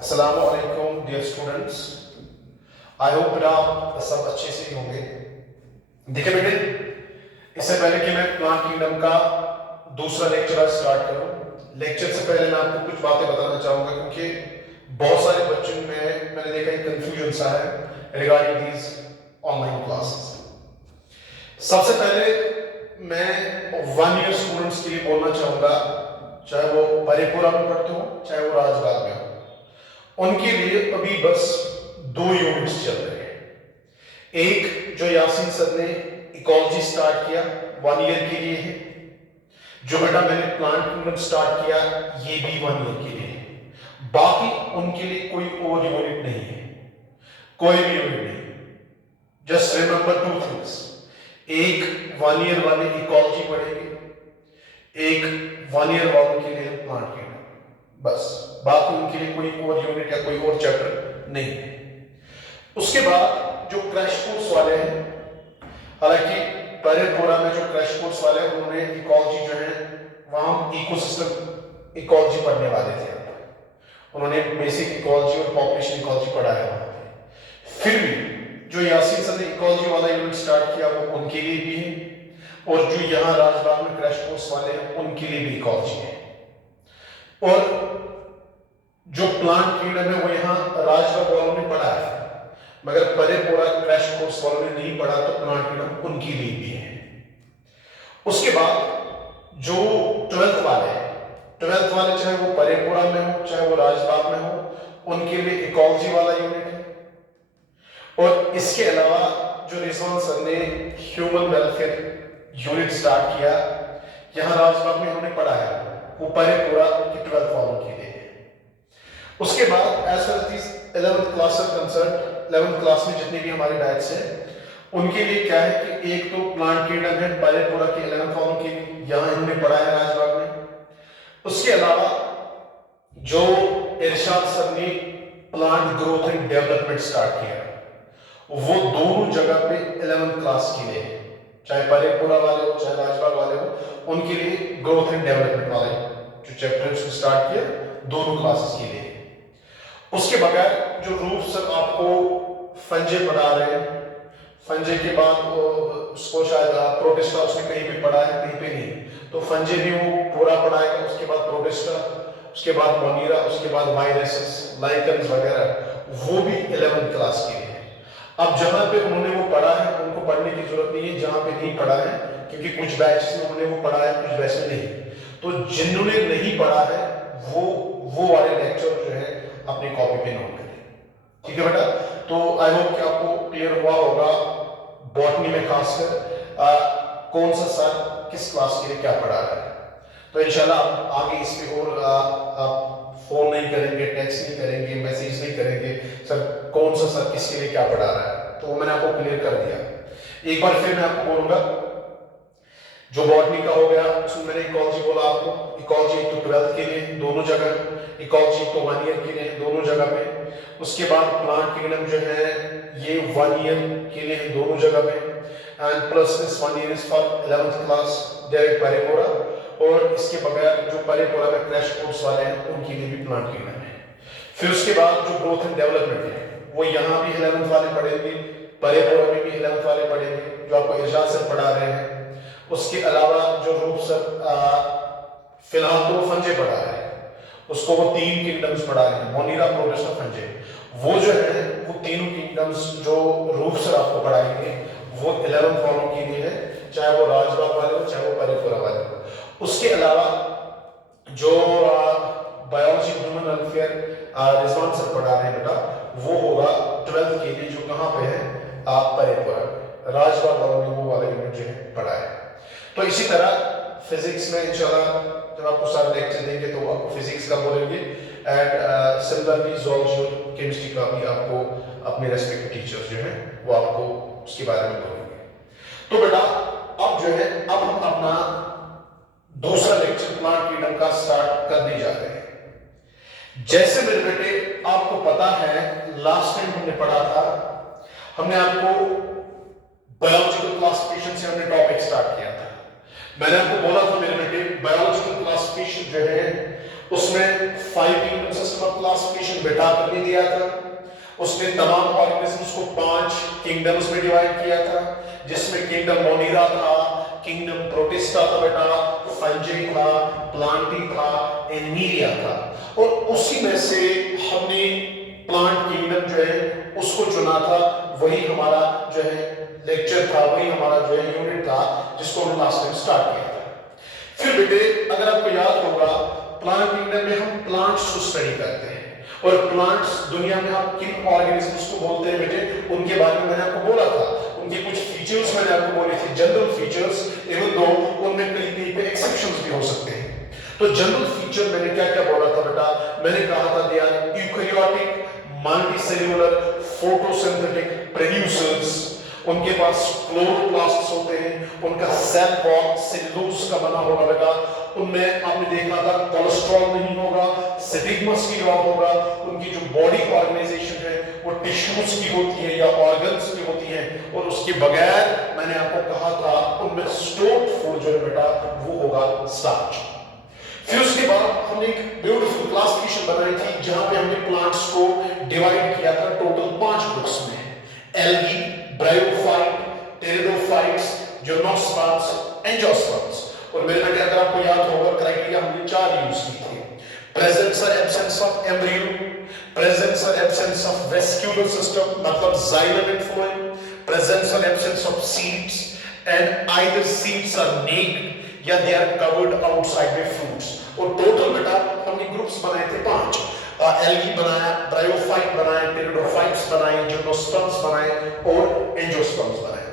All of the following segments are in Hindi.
अस्सलामु अलैकुम डियर स्टूडेंट्स। आई होप बेटा आप सब अच्छे से ही होंगे। देखिए बेटे, इससे पहले कि मैं प्लांट किंगडम का दूसरा लेक्चर आज स्टार्ट करूं, लेक्चर से पहले मैं आपको कुछ बातें बताना चाहूंगा, क्योंकि बहुत सारे बच्चों में मैंने देखा एक कंफ्यूजन सा है रिगार्डिंग दीज ऑनलाइन क्लासेस। सबसे पहले मैं 1 ईयर स्टूडेंट्स के लिए बोलना चाहूंगा, चाहे वो परेपुरा में पढ़ते हो चाहे वो राजबाग में हो, उनके लिए अभी बस 2 यूनिट्स चल रहे हैं। एक जो यासीन सर ने इकोलॉजी स्टार्ट किया 1 ईयर के लिए है, जो बेटा मैंने प्लांट किंगडम स्टार्ट किया ये भी 1 ईयर के लिए है। बाकी उनके लिए कोई और यूनिट नहीं है, कोई भी यूनिट नहीं। जस्ट रिमेंबर 2 थिंग्स, एक 1 ईयर वाले इकोलॉजी पढ़ेंगे, एक 1 ईयर वालों के लिए प्लांट किंगडम, बस। बाकी उनके लिए कोई और यूनिट या कोई और चैप्टर नहीं है। उसके बाद जो क्रैश कोर्स वाले हैं, हालांकि परेपुरा में जो क्रैश कोर्स वाले हैं उन्होंने इकोलॉजी जो है वहां इकोसिस्टम इकोलॉजी पढ़ने वाले थे, उन्होंने बेसिक इकोलॉजी और पॉपुलेशन इकोलॉजी पढ़ाया वहां पे। फिर भी जो यासीन सर ने इकोलॉजी वाला यूनिट स्टार्ट किया वो उनके लिए भी है, और जो यहाँ राजबाग में क्रैश कोर्स वाले हैं उनके लिए भी इकोलॉजी है। और जो प्लांट किंगडम है वो यहाँ राजबाग वालों ने पढ़ा है, मगर परेपुरा क्रैश कोर्स वालों ने नहीं पढ़ा, तो प्लांट किंगडम उनके लिए भी है। उसके बाद जो 12th वाले हैं, 12th वाले चाहे वो परेपुरा में हो चाहे वो राजबाग में हो, उनके लिए इकोलॉजी वाला यूनिट है। और इसके अलावा जो रिजवान सर ने ह्यूमन वेलफेयर यूनिट स्टार्ट किया यहाँ राजबाग में उन्होंने पढ़ा है, वो परेपुरा की 12th वालों के लिए है। उसके बाद as far as 11th class are concerned, 11th class में जितने भी हमारे बैच हैं उनके लिए क्या है कि एक तो प्लांट किंगडम है परेपुरा के 11th वालों के लिए, यहाँ इन्होंने पढ़ा है राजबाग में। उसके अलावा जो इरशाद सर ने plant growth and development start किया वो दोनों जगह पे 11th क्लास के लिए, चाहे परेपुरा वाले हो चाहे राजबाग वाले हो, उनके लिए ग्रोथ एंड डेवलपमेंट वाले जो चैप्टर स्टार्ट किया दोनों क्लासेस के लिए। उसके बगैर जो रूफ सर आपको फंजे पढ़ा रहे हैं, फंजे के बाद उसको शायद प्रोटिस्टा उसने कहीं पे पढ़ा है कहीं पे नहीं, तो फंजे भी वो पूरा पढ़ाएगा। उसके बाद प्रोटिस्टा, उसके बाद मोनीरा, उसके बाद वायरसेस, लाइकन्स वगैरह, वो भी 11th क्लास के लिए। अब जहां पे उन्होंने वो पढ़ा है उनको पढ़ने की जरूरत नहीं है, जहां पे नहीं पढ़ा है, क्योंकि कुछ बैच में उन्होंने वो पढ़ा है कुछ बैच में नहीं, तो जिन्होंने नहीं पढ़ा है वो वाले लेक्चर जो है अपनी कॉपी पे नोट करें, ठीक है बेटा। तो आई होप कि आपको क्लियर हुआ होगा बॉटनी में खासकर कौन सा सर किस क्लास के लिए क्या पढ़ा रहा है। तो इंशाल्लाह आप आगे इस पे और आप फोन नहीं करेंगे, टेक्स्ट नहीं करेंगे, मैसेज नहीं करेंगे सर कौन सा सर किसके लिए क्या पढ़ा रहा है, तो मैंने आपको क्लियर कर दिया। एक बार फिर मैं आपको बोलूंगा, जो बॉटनी का हो गया उसमें मैंने इकोलॉजी बोला आपको, इकोलॉजी तो 12th के लिए दोनों जगह, इकोलॉजी तो 1 ईयर के लिए दोनों जगह पे। उसके बाद प्लांट किंगडम जो है ये 1 ईयर के लिए दोनों जगह पे, and plus this 1 year is for 11th class direct परेपुरा। और इसके बगैर जो परेपुरा में क्रैश कोर्स वाले हैं उनके लिए भी प्लांट किंगडम है। फिर उसके बाद जो ग्रोथ एंड डेवलपमेंट है वो यहाँ भी 11th वाले पढ़ेंगे, परेपुरा में भी 11th वाले पढ़ेंगे जो आपको इरशाद सर पढ़ा रहे हैं। उसके अलावा जो रूप सर फिलहाल तो फंजे पढ़ा रहे हैं, उसको वो 3 किंगडम्स पढ़ा रहे हैं, मोनीरा, प्रोटिस्टा, फंजे, वो जो है वो तीनों किंगडम्स जो रूप सर आपको पढ़ाएंगे वो 11th वालों के लिए है, चाहे वो राजबाग वाले हो चाहे वो परेपुरा वाले हो। उसके अलावा जो biology human welfare Rizwan sir पढ़ा रहे हैं बेटा, वो होगा 12th के लिए, जो कहाँ पे है परेपुरा, राजबाग वालों ने वो वाला यूनिट जो है पढ़ा है। तो इसी तरह फिजिक्स में इंशाल्लाह जब आपको सारे लेक्चर देंगे तो आपको फिजिक्स का बोलेंगे, एंड सिमिलरली ज़ूलॉजी और केमिस्ट्री का भी आपको अपने रेस्पेक्टिव टीचर्स जो हैं वो आपको उसके बारे में बोलेंगे। तो बेटा अब जो है अब हम अपना दूसरा लेक्चर प्लांट किंगडम का स्टार्ट करने जा रहे हैं। जैसे मेरे बेटे आपको पता है लास्ट टाइम हमने पढ़ा था, हमने आपको बायोलॉजिकल क्लासिफिकेशन से हमने टॉपिक स्टार्ट किया था। मैंने आपको बोला था मेरे बेटे बायोलॉजिकल क्लासिफिकेशन जो है उसमें 5 किंगडम सिस्टम ऑफ क्लासिफिकेशन बेटा कर भी दिया था। उसने तमाम ऑर्गेनिजम्स को 5 किंगडम्स में डिवाइड किया था, जिसमें किंगडम मोनिरा था, किंगडम प्रोटिस्टा था बेटा, फंजी था, प्लांटी था, एनिमिलिया था। और उसी में से हमने प्लांट किंगडम जो है उसको चुना था। वही हमारा जो है लेक्चर था, वही हमारा जो है यूनिट था जिसको हमने लास्ट टाइम स्टार्ट किया था। फिर बेटे अगर आपको याद होगा, प्लांट किंगडम में हम प्लांट्स को स्टडी करते हैं, और प्लांट्स दुनिया में हम किन ऑर्गेनिजम्स को बोलते हैं बेटे, उनके बारे में मैंने आपको बोला था। उनके कुछ फीचर्स मैंने आपको बोले थे, जनरल फीचर्स, इवन दो उनमें कहीं पे एक्सेप्शंस भी हो सकते हैं। तो जनरल फीचर मैंने क्या क्या बोला था बेटा, मैंने कहा था they are eukaryotic, multicellular, photosynthetic producers, उनके पास क्लोरोप्लास्ट्स होते हैं, उनका सेल वॉल सेल्यूलोज का बना होगा बेटा, उनमें आपने देखा था कोलेस्ट्रॉल नहीं होगा, स्टिग्मस की जॉब होगा, उनकी जो बॉडी ऑर्गेनाइजेशन है वो टिश्यूज की होती है या ऑर्गन्स की होती है, और उसके बगैर मैंने आपको कहा था उनमें स्टोर्ड फूड जो है बेटा वो होगा स्टार्च। फिर उसके बाद हमने एक ब्यूटीफुल क्लासिफिकेशन बनाई थी जहां पे हमने प्लांट्स को डिवाइड किया था टोटल 5 ग्रुप्स में, algae, bryophyte, pteridophytes, gymnosperms, angiosperms. और मेरे बेटे अगर आपको याद होगा क्राइटेरिया हमने 4 यूज की थी, प्रेजेंस और एब्सेंस ऑफ एम्ब्रियो, प्रेजेंस और एब्सेंस ऑफ वेस्क्यूलर सिस्टम मतलब जाइलम एंड फ्लोएम, प्रेजेंस और absence of seeds, and either seeds are naked या they are covered outside by fruits. और टोटल बेटा हमने ग्रुप्स बनाए थे 5, एल्गी बनाया, ब्रायोफाइट बनाए, टेरिडोफाइट्स बनाए, जिम्नोस्पर्म्स बनाए और एंजियोस्पर्म्स बनाए।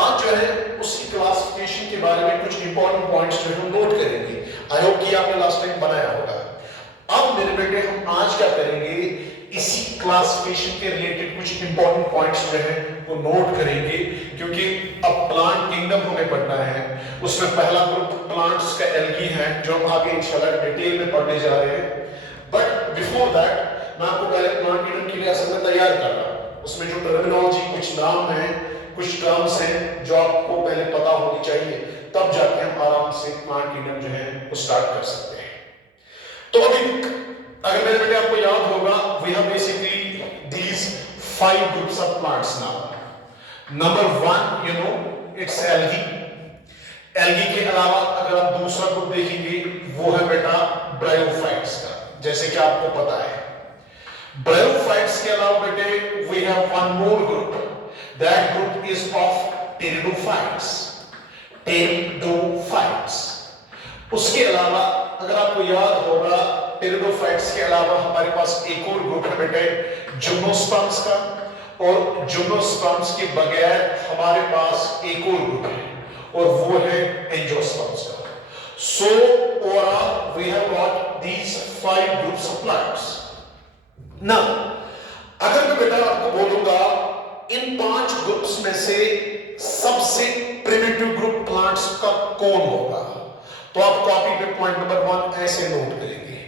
आज जो है उसकी क्लासिफिकेशन के बारे में कुछ इंपॉर्टेंट पॉइंट्स जो हम नोट करेंगे। आई होप कि आपने लास्ट टाइम बनाया होगा। अब मेरे बेटे हम आज क्या करेंगे, इसी क्लासिफिकेशन के रिलेटेड कुछ इंपॉर्टेंट पॉइंट्स जो है वो नोट करेंगे, क्योंकि अब प्लांट किंगडम हमें पढ़ना है। उसमें पहला ग्रुप प्लांट्स का एल्गी है जो हम आगे इंशाल्लाह डिटेल में पढ़ने जा रहे हैं। बट बिफोर दैट मैं आपको पहले प्लांट किंगडम के लिए असल में तैयार कर रहा हूं। उसमें जो टर्मिनोलॉजी, कुछ नाम है, कुछ टर्म्स हैं जो आपको पहले पता होनी चाहिए, तब जाके हम आराम से प्लांट किंगडम जो है वो स्टार्ट कर सकते हैं। तो अभी अगर मेरे बेटे आपको याद होगा, we have basically these 5 groups of plants now. Number 1 you know it's algae. Algae के अलावा अगर आप दूसरा ग्रुप देखेंगे वो है बेटा ब्रायोफाइट्स का, जैसे कि आपको पता है। ब्रायोफाइट्स के अलावा बेटे we have one more group, that group is of pteridophytes. Pteridophytes. उसके अलावा अगर आपको याद होगा, टेरिडोफाइट्स के अलावा हमारे पास एक और ग्रुप है बेटे जिम्नोस्पर्म्स का, और जिम्नोस्पर्म्स के बगैर हमारे पास एक और ग्रुप है और वो है एंजियोस्पर्म्स का। So overall we have got these 5 groups of plants. Now अगर मैं बेटा आपको बोलूंगा इन 5 ग्रुप्स में से सबसे प्रिमिटिव ग्रुप प्लांट्स का कौन होगा, तो आप कॉपी पे पॉइंट नंबर 1 ऐसे नोट करेंगे,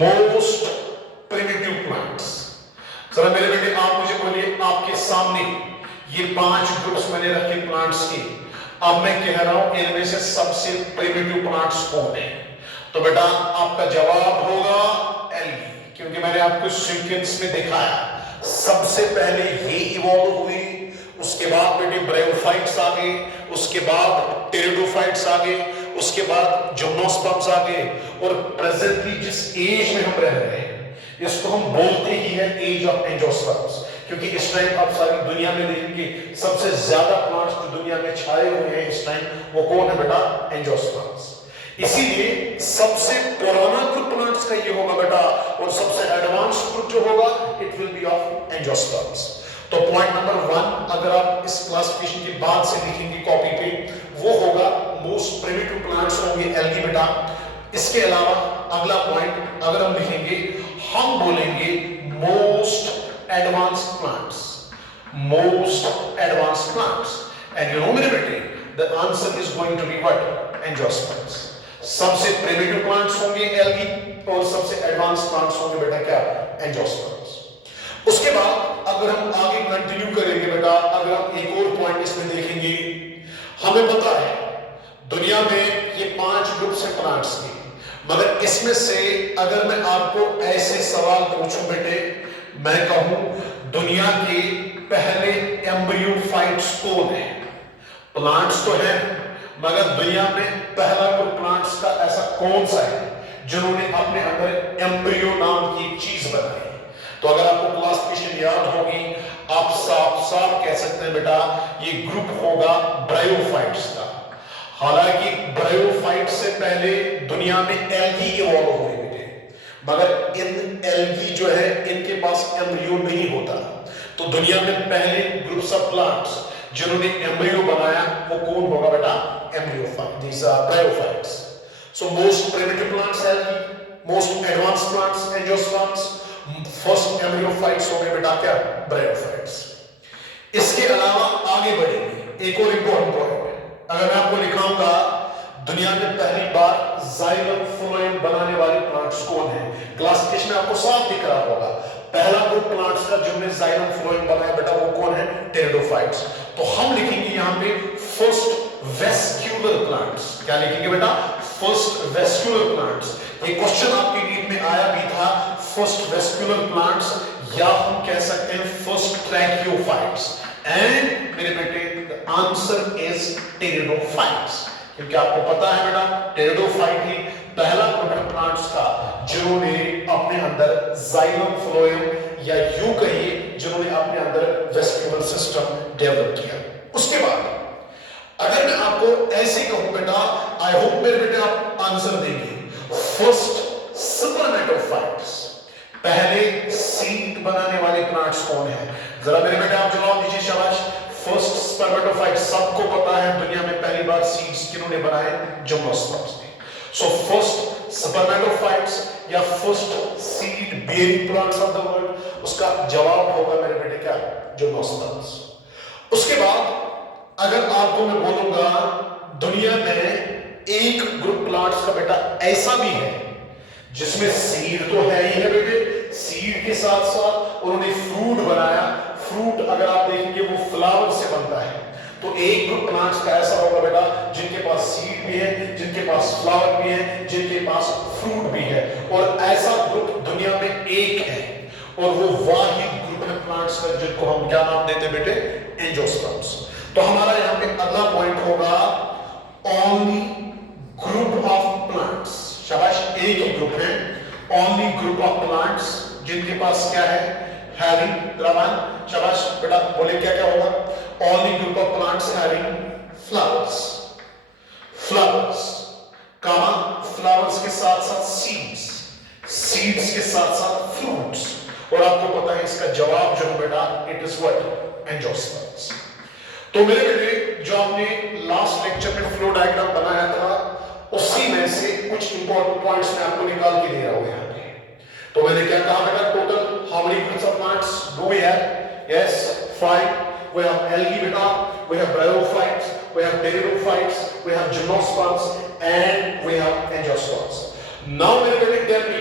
मोस्ट प्रिमिटिव प्लांट्स। जरा मेरे बेटे आप मुझे बोलिए, आपके सामने ये 5 ग्रुप्स मैंने रखे प्लांट्स के, अब मैं कह रहा हूं इनमें से सबसे प्रिमिटिव प्लांट्स कौन है, तो बेटा आपका जवाब होगा एल्गी, क्योंकि मैंने आपको सीक्वेंस में दिखाया सबसे पहले ये इवॉल्व हुई, उसके बाद बेटे ब्रायोफाइट्स आ गए, उसके बाद टेरिडोफाइट्स आ गए, उसके बाद जिम्नोस्पर्म्स आ गए, और प्रेजेंटली जिस एज में हम रह रहे हैं इसको हम बोलते ही है एज ऑफ एंजियोस्पर्म्स, क्योंकि इस टाइम आप सारी दुनिया में देखेंगे सबसे ज्यादा प्लांट्स जो दुनिया में छाए हुए हैं इस टाइम, वो कौन है बेटा, एंजियोस्पर्म्स। इसीलिए सबसे पुराना ग्रुप प्लांट्स का ये होगा बेटा, और सबसे एडवांस ग्रुप जो होगा it will be of angiosperms. तो पॉइंट नंबर 1 अगर आप इस क्लासिफिकेशन के बाद से लिखेंगे कॉपी पे, वो होगा मोस्ट प्रिमिटिव प्लांट्स होंगे एल्गी बेटा। इसके अलावा अगला पॉइंट अगर हम लिखेंगे, हम बोलेंगे most advanced plants, most advanced plants, and you know मेरे बेटे the answer is going to be what, angiosperms। सबसे primitive plants होंगे एल्गी और सबसे advanced plants होंगे बेटा क्या, एंजियोस्पर्म्स। उसके बाद अगर हम आगे कंटिन्यू करेंगे बेटा, अगर हम एक और पॉइंट इसमें देखेंगे, हमें पता है दुनिया में ये 5 ग्रुप्स हैं प्लांट्स के, मगर इसमें से अगर मैं आपको ऐसे सवाल पूछूं बेटे, मैं कहूं दुनिया के पहले एम्ब्रियोफाइट्स कौन है? प्लांट्स तो है, मगर दुनिया में पहला कोई प्लांट्स का ऐसा कौन सा है जिन्होंने अपने अंदर एम्ब्रियो नाम की एक चीज बनाई? तो अगर आपको क्लासिफिकेशन याद होगी, आप साफ साफ कह सकते हैं बेटा ये ग्रुप होगा ब्रायोफाइट्स का। हालांकि ब्रायोफाइट से पहले दुनिया में एल्गी इवॉल्व हुए बेटे, मगर इन एल्गी जो है इनके पास एम्ब्रियो नहीं होता। तो दुनिया में पहले ग्रुप्स ऑफ प्लांट्स जिन्होंने एम्ब्रियो बनाया वो कौन होगा बेटा? Embryophyte, these are bryophytes. So most primitive plants algae, most advance plants angiosperms, first embryophytes हो गए बेटा क्या? ब्रायोफाइट्स। इसके अलावा आगे बढ़ेंगे, एक और इंपॉर्टेंट पॉइंट, अगर मैं आपको लिखाऊंगा दुनिया में पहली बार जाइलम फ्लोएम बनाने वाले प्लांट्स कौन है, क्लासिफिकेशन में आपको साफ दिख रहा होगा। पहला ग्रुप प्लांट्स का जिनमें जाइलम फ्लोएम बनाया बेटा वो कौन है? टेरिडोफाइट्स। तो हम लिखेंगे यहां पे फर्स्ट वेस्क्यूलर प्लांट्स। क्या लिखेंगे बेटा? First vascular plants. ये क्वेश्चन आपके नीट में आया भी था, फर्स्ट वेस्क्यूलर प्लांट्स, या हम कह सकते हैं फर्स्ट ट्रैकियोफाइट्स। एंड मेरे बेटे द आंसर इज टेरिडोफाइट्स, क्योंकि आपको पता है बेटा टेरिडोफाइट ही पहला ग्रुप प्लांट्स का जिन्होंने अपने अंदर जाइलम फ्लोएम, या यूं कहिए जिन्होंने अपने अंदर वेस्क्यूलर सिस्टम डेवलप किया। उसके बाद अगर मैं आपको ऐसे कहूं बेटा, आई होप मेरे बेटे आप आंसर देंगे, फर्स्ट स्पर्मेटोफाइट्स, पहले सीड बनाने वाले प्लांट्स कौन है? जरा मेरे बेटे आप जवाब दीजिए, शाबाश। फर्स्ट स्पर्मेटोफाइट, सबको पता है दुनिया में पहली बार सीड्स किन्होंने बनाए? जिम्नोस्पर्म्स ने। सो फर्स्ट स्पर्मेटोफाइट्स या first seed bearing plants of the world, उसका जवाब होगा मेरे बेटे क्या? जिम्नोस्पर्म्स। उसके बाद अगर आपको मैं बोलूंगा दुनिया में एक ग्रुप प्लांट्स का बेटा ऐसा भी है जिसमें सीड तो है ही है बेटे, सीड के साथ साथ उन्होंने फ्रूट बनाया। फ्रूट अगर आप देखेंगे वो फ्लावर से बनता है। तो एक ग्रुप प्लांट्स का ऐसा होगा बेटा जिनके पास सीड भी है, जिनके पास फ्लावर भी है, जिनके पास फ्रूट भी है। और ऐसा ग्रुप दुनिया में एक है, और वो वाहिद ग्रुप है प्लांट्स का जिनको हम क्या नाम देते बेटे? एंजियोस्पर्म्स। तो हमारा यहां पे अगला पॉइंट होगा ओनली ग्रुप ऑफ प्लांट्स। शाबाश, एक ही ग्रुप है, ओनली ग्रुप ऑफ प्लांट्स जिनके पास क्या है? हैविंग रवान। शाबाश बेटा, बोले क्या क्या होगा? Only group of plants having flowers, flowers कमा, फ्लावर्स के साथ साथ सीड्स, सीड्स के साथ साथ फ्रूट्स। और आपको पता है इसका जवाब जो है बेटा, इट इज व्हाट? एंजियोस्पर्म्स। तो मेरे बेटे जो आपने लास्ट लेक्चर में फ्लो डायग्राम बनाया था, उसी में से कुछ इंपॉर्टेंट पॉइंट्स मैं आपको निकाल के दे रहा हूं यहां पे। तो मैंने क्या कहा बेटा? Total how many groups of plants do we have? Yes, 5. We have algae beta, we have bryophytes, we have pteridophytes, we have gymnosperms, and we have angiosperms. Now मेरे बेटे tell me,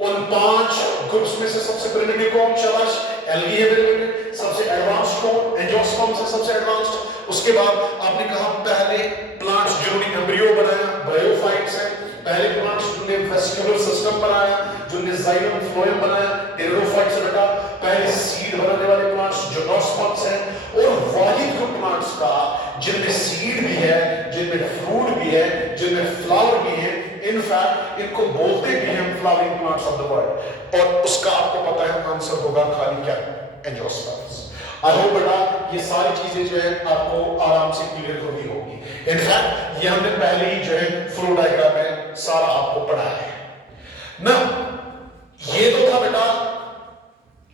उन 5 ग्रुप्स में से सबसे प्रिमिटिव कौन? शाबाश, एल्गी है मेरे बेटे। सबसे एडवांस्ड कौन? एंजियोस्पर्म्स है सबसे एडवांस्ड। उसके बाद आपने कहा पहले प्लांट्स जिन्होंने एम्ब्रियो बनाया ब्रायोफाइट्स हैं, पहले प्लांट्स जिन्होंने वेस्क्यूलर सिस्टम बनाया, जिन्होंने जाइलम फ्लोएम बनाया टेरिडोफाइट्स है बेटा। पहले सीड बनाने वाले प्लांट्स जिम्नोस्पर्म्स हैं, और वाहिद ग्रुप प्लांट्स का जिनमें सीड भी है, जिनमें फ्रूट भी है, जिनमें फ्लावर भी है। इनफैक्ट इनको बोलते भी हैं flowering plants of the world. और उसका आपको पता है आंसर होगा खाली क्या? एंजियोस्पर्म्स। आई होप बेटा ये सारी चीजें जो है आपको आराम से क्लियर हो गई होगी। इनफैक्ट ये हमने पहले ही जो है फ्लो डायग्राम में सारा आपको पढ़ाया है ना। ये तो था बेटा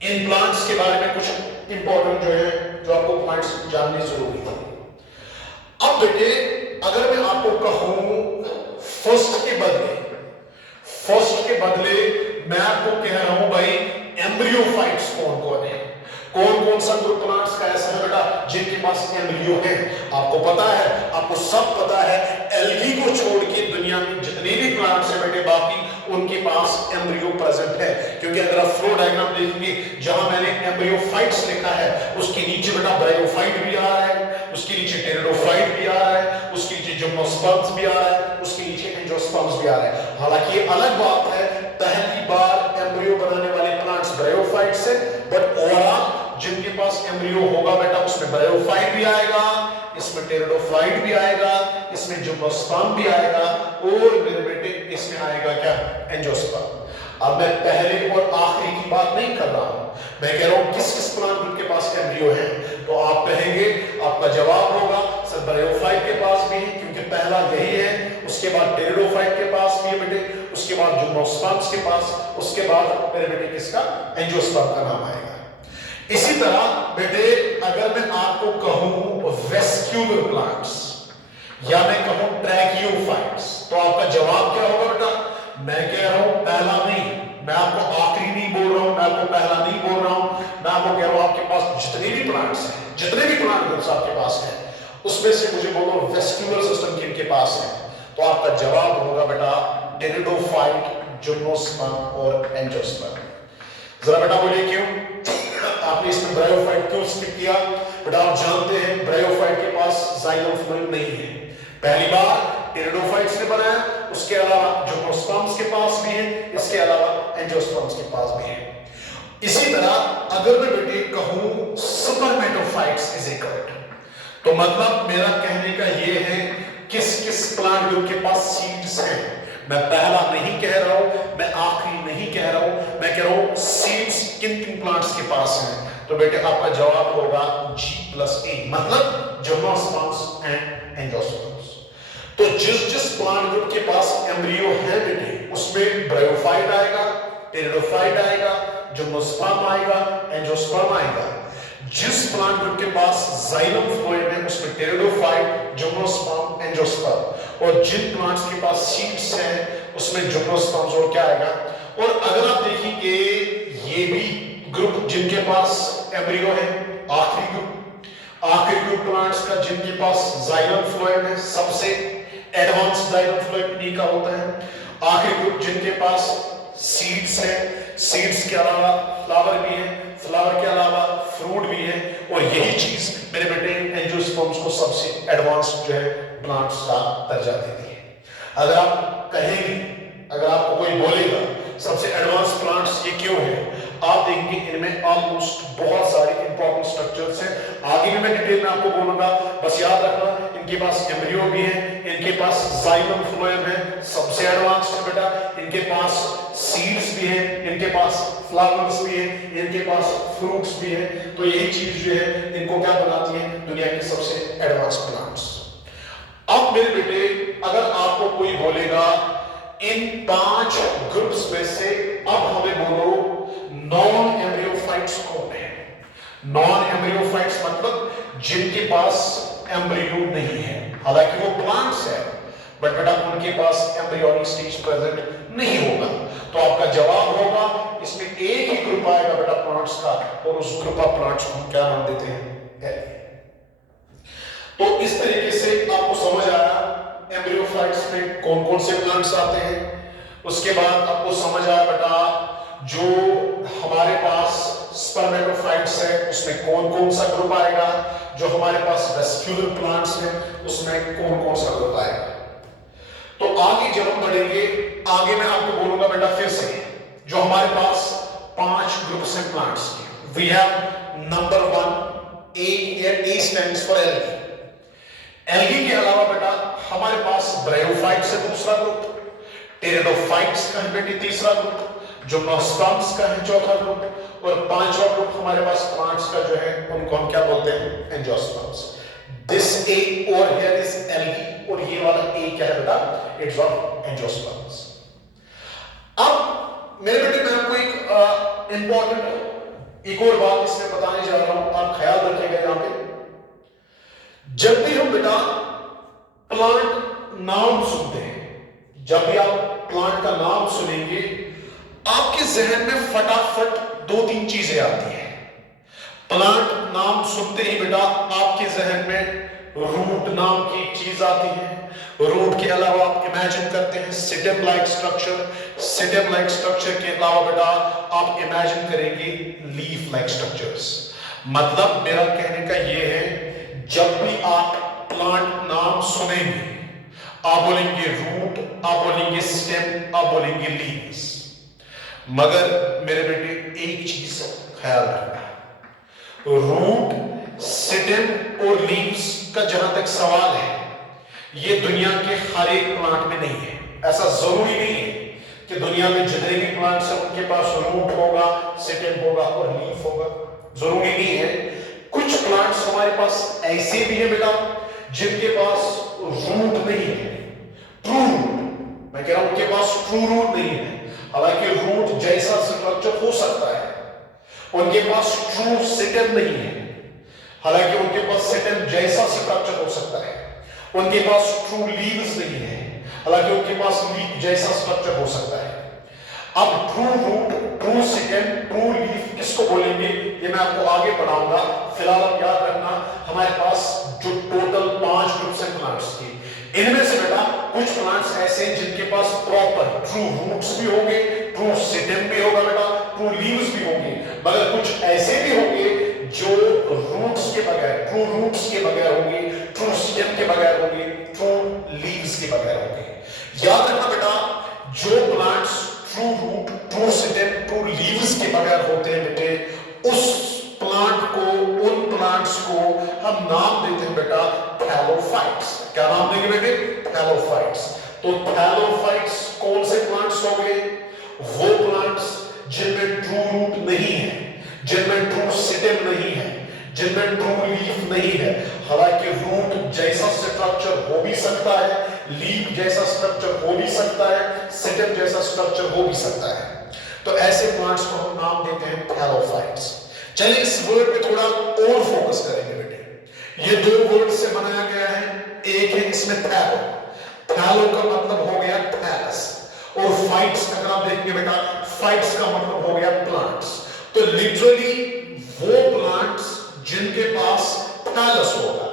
इन प्लांट्स के बारे में कुछ इंपॉर्टेंट जो है, जो आपको पॉइंट्स जानने जरूरी है। अब बेटे अगर मैं आपको कहूं फर्स्ट के बदले मैं आपको कह रहा हूं भाई एम्ब्रियोफाइट्स कौन कौन है? कौन कौन सा ग्रुप प्लांट्स का ऐसा है बेटा जिनके पास एम्ब्रियो है? आपको पता है, आपको सब पता है, एल्गी को छोड़ के दुनिया में जितने भी प्लांट्स हैं बेटे बाकी उनके पास एम्ब्रियो प्रेजेंट है। क्योंकि अगर आप फ्लो डायग्राम देखेंगे जहां मैंने एम्ब्रियोफाइट्स लिखा है उसके नीचे बेटा ब्रायोफाइट भी आ रहा है, उसके नीचे टेरिडोफाइट भी आ रहा है, उसके नीचे जिम्नोस्पर्म्स भी आ रहा है, उसके नीचे एंजियोस्पर्म्स एंजियोस्पर्म्स भी आ रहे हैं। हालांकि ये अलग बात है, पहली बार एम्ब्रियो बनाने वाले प्लांट्स ब्रायोफाइट्स है, बट ओवरऑल जिनके पास एम्ब्रियो होगा बेटा उसमें ब्रायोफाइट भी आएगा, इसमें टेरिडोफाइट भी आएगा, इसमें जिम्नोस्पर्म भी आएगा, और मेरे बेटे इसमें आएगा क्या, एंजियोस्पर्म। अब मैं पहले और आखिरी की बात नहीं कर रहा हूं, मैं कह रहा हूं किस किस प्लांट ग्रुप के पास एम्ब्रियो है। तो आप कहेंगे, आपका जवाब होगा सर ब्रायोफाइट के पास भी है, क्योंकि पहला यही है, उसके बाद टेरिडोफाइट के पास भी है बेटे, उसके बाद जिम्नोस्पर्म्स के पास, उसके बाद मेरे बेटे किसका, एंजियोस्पर्म का नाम आएगा। इसी तरह बेटे अगर मैं आपको कहूं वेस्क्यूलर प्लांट्स या मैं कहूं ट्रैकियोफाइट्स, तो आपका जवाब क्या होगा बेटा? मैं कह रहा हूं पहला नहीं, मैं आपको आखिरी नहीं बोल रहा हूं, मैं आपको पहला नहीं बोल रहा हूं, मैं आपको कह रहा हूं आपके पास जितने भी प्लांट्स हैं, जितने भी प्लांट ग्रुप्स आपके पास हैं, उसमें से मुझे बोलो वेस्क्यूलर सिस्टम किनके पास है। तो आपका जवाब होगा बेटा टेरिडोफाइट, जिम्नोस्पर्म और एंजियोस्पर्म। जरा बेटा बोलिए क्यों आपने इसमें ब्रायोफाइट क्यों स्किप किया? बेटा आप जानते हैं ब्रायोफाइट के पास जाइलम फ्लोएम नहीं है, पहली बार टेरिडोफाइट्स ने बनाया, उसके अलावा जिम्नोस्पर्म्स के पास भी है, इसके अलावा एंजियोस्पर्म्स के पास भी है। इसी तरह अगर मैं बेटे कहूं स्पर्मेटोफाइट्स इज ए करेक्ट, तो मतलब मेरा कहने का ये है किस किस प्लांट ग्रुप के पास सीड्स हैं। मैं पहला नहीं कह रहा हूं, मैं आखिरी नहीं कह रहा हूं, मैं कह रहा हूं सीड्स किन किन प्लांट्स के पास हैं। तो बेटे आपका जवाब होगा G+A, मतलब जिम्नोस्पर्म्स एंड एंजियोस्पर्म्स। तो जिस जिस प्लांट ग्रुप के पास एम्ब्रियो है बेटे उसमें ब्रायोफाइट आएगा, टेरिडोफाइट आएगा, जिम्नोस्पर्म आएगा, एंजियोस्पर्म आएगा। जिस प्लांट ग्रुप के पास जाइलम फ्लोएम है उसमें टेरिडोफाइट, जिम्नोस्पर्म, एंजियोस्पर्म, और जिन प्लांट्स के पास सीड्स हैं उसमें जिम्नोस्पर्म्स और क्या आएगा। और अगर आप देखेंगे ये भी ग्रुप जिनके पास एम्ब्रियो है, आखिरी ग्रुप प्लांट्स का जिनके पास जाइलम फ्लोएम है, सबसे एडवांस जाइलम फ्लोएम इन्हीं का होता है। आखिरी ग्रुप जिनके पास सीड्स है, सीड्स के अलावा फ्लावर भी है, फ्लावर के अलावा फ्रूट भी है, और यही चीज मेरे बेटे एंजियोस्पर्म्स को सबसे एडवांस जो है प्लांट्स का दर्जा देती है। अगर आप कहेंगे, अगर आपको कोई बोलेगा सबसे एडवांस प्लांट्स ये क्यों है, आप देखेंगे इनमें ऑलमोस्ट बहुत सारे इंपॉर्टेंट स्ट्रक्चर्स हैं। आगे भी मैं डिटेल में आपको बोलूंगा, बस याद रखना इनके पास एम्ब्रियो भी है, इनके पास जाइलम फ्लोएम है, सबसे एडवांस है बेटा, इनके पास सीड्स भी है, इनके पास फ्लावर्स भी है, इनके पास फ्रूट्स भी है। तो यही चीज जो है इनको क्या बनाती है, दुनिया के सबसे एडवांस प्लांट्स। अब मेरे बेटे अगर आपको कोई बोलेगा इन 5 ग्रुप्स में से अब हमें बोलो नॉन एम्ब्रियोफाइट्स कौन है। नॉन एम्ब्रियोफाइट्स मतलब जिनके पास एम्ब्रियो नहीं है, हालांकि वो प्लांट्स है बट बेटा उनके पास एम्ब्रियोनिक स्टेज प्रेजेंट नहीं होगा। तो आपका जवाब होगा इसमें एक ही ग्रुप आएगा बेटा प्लांट्स का, और उस ग्रुप ऑफ प्लांट्स को हम क्या नाम देते हैं, तो इस तरीके से आपको समझ आया एम्ब्रियोफाइट्स में कौन कौन से प्लांट्स आते हैं। उसके बाद आपको समझ आया बेटा जो हमारे पास स्पर्मेटोफाइट्स है उसमें कौन कौन सा ग्रुप आएगा, जो हमारे पास वेस्क्यूलर प्लांट्स है उसमें कौन कौन सा ग्रुप आएगा। तो आगे जब हम बढ़ेंगे, आगे मैं आपको बोलूंगा बेटा फिर से जो हमारे पास 5 ग्रुप्स हैं प्लांट्स के। We have number 1 A stands for algae. Algae के अलावा बेटा हमारे पास ब्रायोफाइट्स है दूसरा ग्रुप, टेरिडोफाइट्स का है बेटी तीसरा ग्रुप, जिम्नोस्पर्म्स का है चौथा ग्रुप, और पांचवा ग्रुप हमारे पास प्लांट्स का जो है उनको हम क्या बोलते हैं, एंजियोस्पर्म्स। दिस ए और हियर इज एल्गी, और ये वाला ए क्या है बेटा, इट्स ऑफ एंजियोस्पर्म्स। अब मेरे बेटे मैं आपको एक इंपॉर्टेंट एक और बात इसमें बताने जा रहा हूं, आप ख्याल रखिएगा यहां पे। जब भी हम बेटा प्लांट नाम सुनते हैं, जब भी आप प्लांट का नाम सुनेंगे आपके जहन में फटाफट 2-3 चीजें आती हैं। प्लांट नाम सुनते ही बेटा आपके जहन में रूट नाम की चीज आती है। रूट के अलावा आप इमेजिन करते हैं stem like structure, stem like structure के अलावा बेटा आप इमेजिन करेंगे लीफ लाइक स्ट्रक्चर्स। मतलब मेरा कहने का यह है जब भी आप प्लांट नाम सुनेंगे आप बोलेंगे रूट, आप बोलेंगे स्टेम, आप बोलेंगे लीव्स। मगर मेरे बेटे एक चीज ख्याल रखना, रूट, स्टेम और लीव्स का जहां तक सवाल है, ये दुनिया के हर एक प्लांट में नहीं है। ऐसा जरूरी नहीं है कि दुनिया में जितने भी प्लांट्स हैं उनके पास रूट होगा, स्टेम होगा और लीफ होगा, जरूरी नहीं है। कुछ प्लांट्स हमारे पास ऐसे भी है बेटा जिनके पास रूट नहीं है, ट्रू रूट, मैं कह रहा हूं उनके पास ट्रू रूट नहीं है। हालांकि रूट जैसा स्ट्रक्चर हो सकता है, उनके पास ट्रू स्टेम नहीं है। हालांकि उनके पास स्टेम जैसा स्ट्रक्चर हो सकता है, उनके पास ट्रू लीव्स नहीं है। हालांकि उनके पास लीफ जैसा स्ट्रक्चर हो सकता है। अब true root, true stem, true leaf किसको बोलेंगे ये मैं आपको आगे पढ़ाऊंगा। फिलहाल आप याद रखना हमारे पास जो टोटल 5 ग्रुप्स हैं प्लांट्स के, इनमें से बेटा कुछ प्लांट्स ऐसे हैं जिनके पास प्रॉपर ट्रू रूट्स भी होंगे, ट्रू स्टेम भी होगा बेटा, ट्रू लीव्स भी होंगे। मगर कुछ ऐसे भी होंगे जो रूट्स के बगैर, ट्रू रूट्स के बगैर होंगे, ट्रू स्टेम के बगैर होंगे, ट्रू लीव्स के बगैर होंगे। याद रखना बेटा जो plants true root, true stem, true leaves के बगैर होते हैं बेटे, उस प्लांट को, उन प्लांट्स को हम नाम देते हैं बेटा थैलोफाइट्स। क्या नाम देंगे बेटे? थैलोफाइट्स। तो थैलोफाइट्स कौन से प्लांट्स हो गए? वो प्लांट्स जिनमें ट्रू रूट नहीं है, जिनमें ट्रू स्टेम नहीं है, जिनमें ट्रू लीफ नहीं है। हालांकि रूट जैसा स्ट्रक्चर हो भी सकता है, लीफ जैसा स्ट्रक्चर हो भी सकता है, स्टेम जैसा स्ट्रक्चर हो भी सकता है। तो ऐसे प्लांट्स को हम नाम देते हैं थैलोफाइट्स। चलिए इस वर्ड पे थोड़ा और फोकस करेंगे बेटे। ये 2 वर्ड से बनाया गया है, एक है इसमें थैलो, थैलो का मतलब हो गया थैलस, और फाइट्स अगर आप देखेंगे बेटा, फाइट्स का मतलब हो गया प्लांट्स। तो लिटरली वो प्लांट्स जिनके पास थैलस होगा।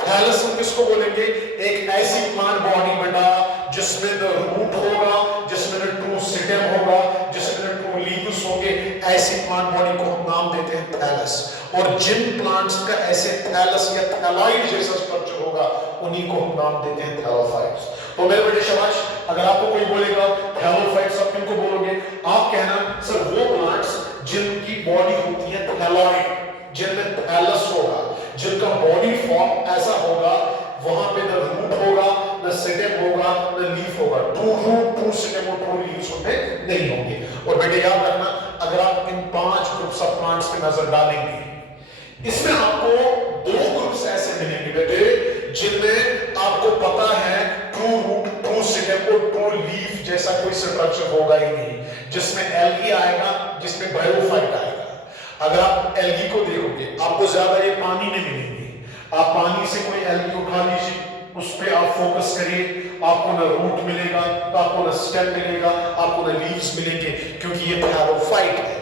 थैलस हम किसको बोलेंगे? एक ऐसी प्लांट बॉडी बेटा जिसमें न रूट होगा, जिसमें न ट्रू स्टेम होगा, जिसमें न ट्रू लीव्स होंगे, ऐसी प्लांट बॉडी को हम नाम देते हैं थैलस। और जिन प्लांट्स का ऐसे थैलस या थैलॉइड जैसा स्ट्रक्चर होगा उन्हीं को हम नाम देते हैं थैलोफाइट्स। तो मेरे बेटे शाबाश, अगर आपको कोई बोलेगा थैलोफाइट्स आप किनको बोलोगे? आप कहना सर वो प्लांट्स जिनकी बॉडी होती है थैलॉइड, जिनमें थैलस होगा, जिनका बॉडी फॉर्म ऐसा होगा, वहां पे न रूट होगा, न स्टेम होगा, न लीफ होगा। ट्रू रूट, ट्रू स्टेम और ट्रू लीव्स उनमें नहीं होंगे। और बेटे याद रखना अगर आप इन 5 ग्रुप्स ऑफ प्लांट्स पे नजर डालेंगे, इसमें आपको 2 ग्रुप्स ऐसे मिलेंगे बेटे जिनमें आपको पता है ट्रू रूट, ट्रू स्टेम और ट्रू लीफ जैसा कोई स्ट्रक्चर होगा ही नहीं, जिसमें एल्गी आएगा, जिसमें ब्रायोफाइट आएगा। अगर आप एल्गी को देखोगे आपको ज्यादा ये पानी में मिलेंगे। आप पानी से कोई एल्गी उठा लीजिए, उस पे आप फोकस करिए, आपको ना रूट मिलेगा, आपको ना स्टेम मिलेगा, आपको ना लीव्स मिलेंगे, क्योंकि ये थैलोफाइट है।